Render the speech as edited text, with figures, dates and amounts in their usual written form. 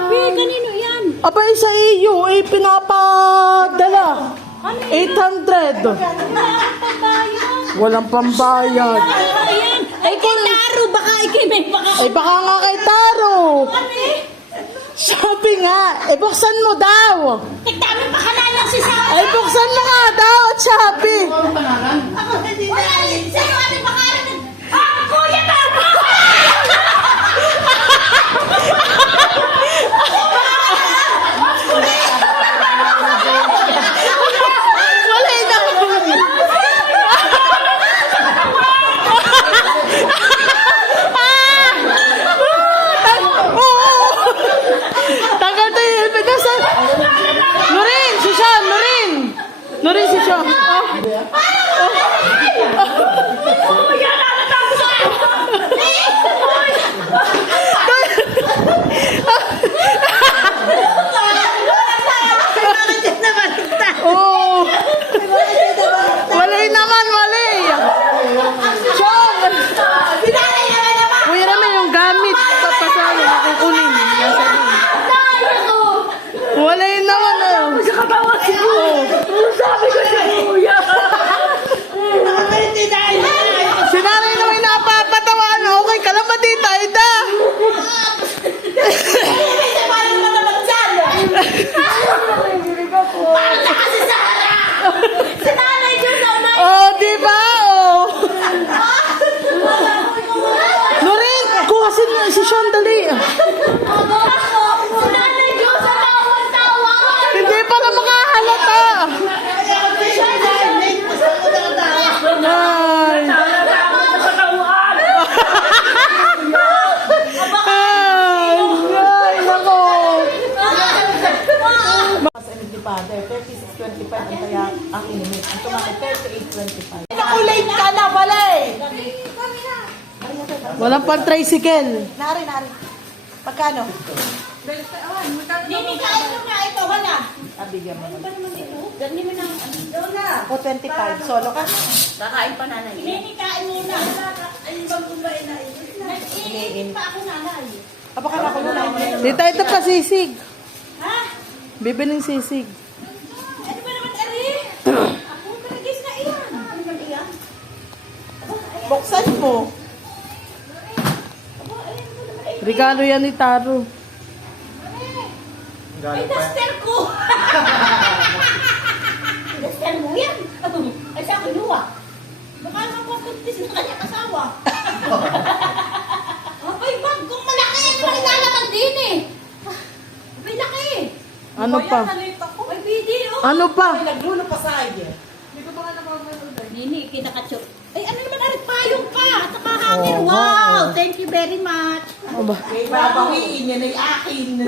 Sabi, kanino yan? Abay sa iyo, pinapadala. 800. Walang pambayad. Ayan. Ay, kay Taro, baka ikay may baka. Ay baka nga kay Taro. Sabi nga, buksan mo daw. Nagdami pa kanalan si Sarah. Ay buksan mo nga daw at sabi. Ako, hindi na. Sa'yo, ano pangalan? Kuya Taro! Wala na. Tanggal tayo yung helmet. Nurin, si Sean, Nurin. Nurin, si Sean. Oh. Walay naman, walay. Sean. Kuya naman yung gamit. Papasalo, makukunin. Walay naman. Sinanay naman yung napapatawan. Okay ka lang ba dito, Aida? Oh, di ba? Oh. Nurin, kuhasin mo si Sean, dali. Hindi pala makahalata. Ay. Ay, nako. Father, 36.25 ang kaya ang inimit. Ang tumakit, 38.25. Nakulay ka na, balay. Walang pang tricycle. Nari. Pagkano? Nini, kain mo nga ito, wala. Bigyan mo. Gani mo ng ano. Doon na. O 25. Solo ka? Kakain pa nanay. Nini, kain mo na. Ay, ibang kumain na. Nag-iinit pa ako nanay. Baka na ako muna. Dito, ito pa sisig. Ha? Bibiling sisig. Ano ba naman, Ari? Ako, karagis na iyan. Ano ba iyan? Buksan mo. Regalo yan ni Taro. Ay, duster ko! Duster mo yan? Ay, siya kinuha. Baka mapapuntis na kanyang asawa. Abay, bag, kung malaki, ano ba nilalaman din eh? Abay, laki. Ano pa? Ay, video. Ano pa? Ay, naglulo pa sa akin. Nini, kinakatsyo. Ay, ano naman, arit payong ka. At saka hangin. Oo, Wow! Thank you very much. Aba. Babawiin yan ay akin.